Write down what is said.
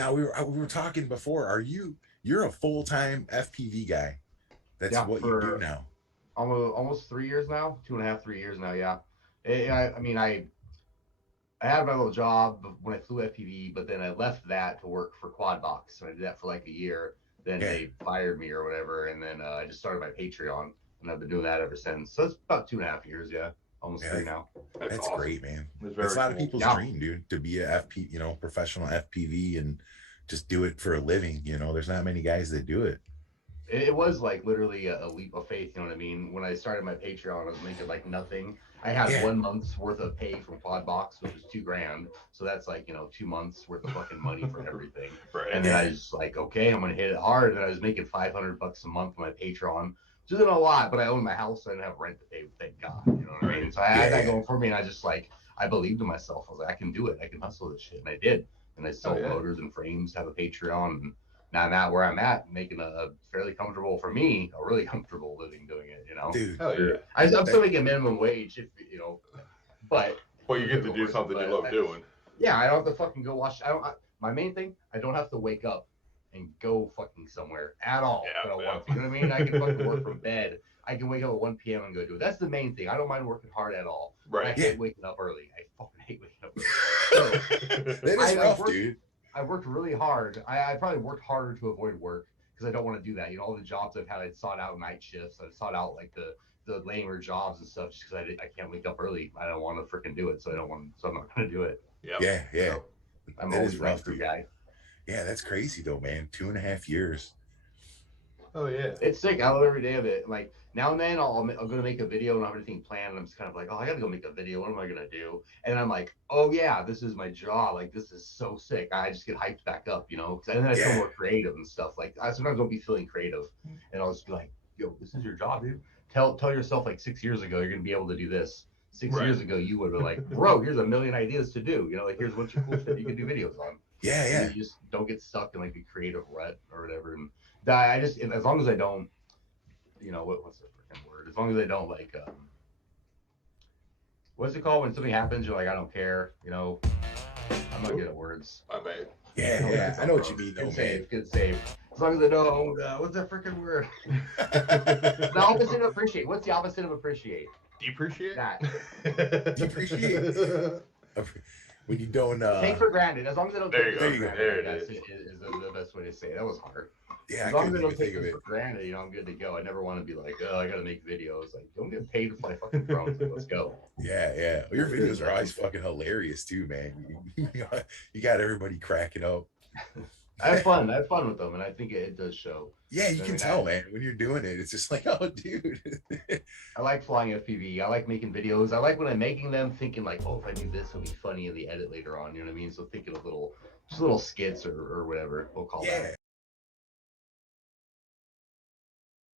Now we were talking before. You're a full-time FPV guy? That's what you do now. Almost 3 years now, 2.5, 3 years now. Yeah. I had my little job when I flew FPV, but then I left that to work for Quadbox. And I did that for like a year. Then they fired me or whatever. And then I just started my Patreon, and I've been doing that ever since. So it's about 2.5 years. Yeah. Almost 3 now. That's awesome. Great, man. That's a lot of people's dream, dude, to be a professional FPV and just do it for a living. There's not many guys that do it. It was like literally a leap of faith, you know what I mean? When I started my Patreon, I was making like nothing. I had 1 month's worth of pay from Quadbox, which was $2,000. So that's like, 2 months worth of fucking money for everything. Right. And then I was like, okay, I'm gonna hit it hard. And I was making $500 a month on my Patreon, which isn't a lot, but I own my house, so I didn't have rent to pay. Thank God, you know what I mean? So I had that going for me, and I just I believed in myself. I was like, I can do it. I can hustle this shit, and I did. And I sold motors and frames, have a Patreon, and now I'm at where I'm at, making a fairly comfortable, for me, a really comfortable living doing it, Dude, hell yeah. I'm still making minimum wage, but you get to do something you love doing. Yeah, I don't have to fucking go watch. My main thing, I don't have to wake up and go fucking somewhere at all. Yeah, Want to, you know what I mean? I can fucking work from bed. I can wake up at 1 p.m. and go do it. That's the main thing. I don't mind working hard at all. Right. I hate waking up early. I fucking hate waking up early. That is rough, dude. I worked really hard. I probably worked harder to avoid work because I don't want to do that. All the jobs I've had, I sought out night shifts. I sought out like the lamer jobs and stuff just because I can't wake up early. I don't want to freaking do it, so I'm not going to do it. Yep. Yeah. So I'm always rough for guy. Yeah, that's crazy though, man. 2.5 years. Oh yeah, it's sick. I love every day of it. Like now and then, I'm gonna make a video and I don't have anything planned. And I'm just kind of like, oh, I gotta go make a video. What am I gonna do? And I'm like, oh yeah, this is my job. Like this is so sick. I just get hyped back up, and then I feel more creative and stuff. Like I sometimes don't be feeling creative, and I'll just be like, yo, this is your job, dude. Tell yourself like 6 years ago you're gonna be able to do this. 6 years ago you would have been like, bro, here's a million ideas to do. Like here's a bunch of cool shit you can do videos on. Yeah. And you just don't get stuck in like a creative rut or whatever. And I just, as long as I don't, what's the freaking word? As long as I don't like, what's it called when something happens? You're like, I don't care. I'm not good at words. My bad. Yeah. I know what you mean. Good save. As long as I don't, what's that freaking word? The opposite of appreciate. What's the opposite of appreciate? Depreciate. That. Depreciate. When you don't take for granted. As long as I don't take for granted. There it is. Is the best way to say it. That was hard. Yeah, as long as I don't take it for granted, I'm good to go. I never want to be like, oh, I gotta make videos. Like, don't get paid to fly fucking drones. Like, let's go. Yeah. Well, your videos are always fucking hilarious too, man. You got everybody cracking up. I have fun with them, and I think it does show. Yeah, you can tell, man, when you're doing it. It's just like, oh, dude. I like flying FPV. I like making videos. I like when I'm making them thinking like, oh, if I do this, it'll be funny in the edit later on. You know what I mean? So thinking of little skits or whatever we'll call that.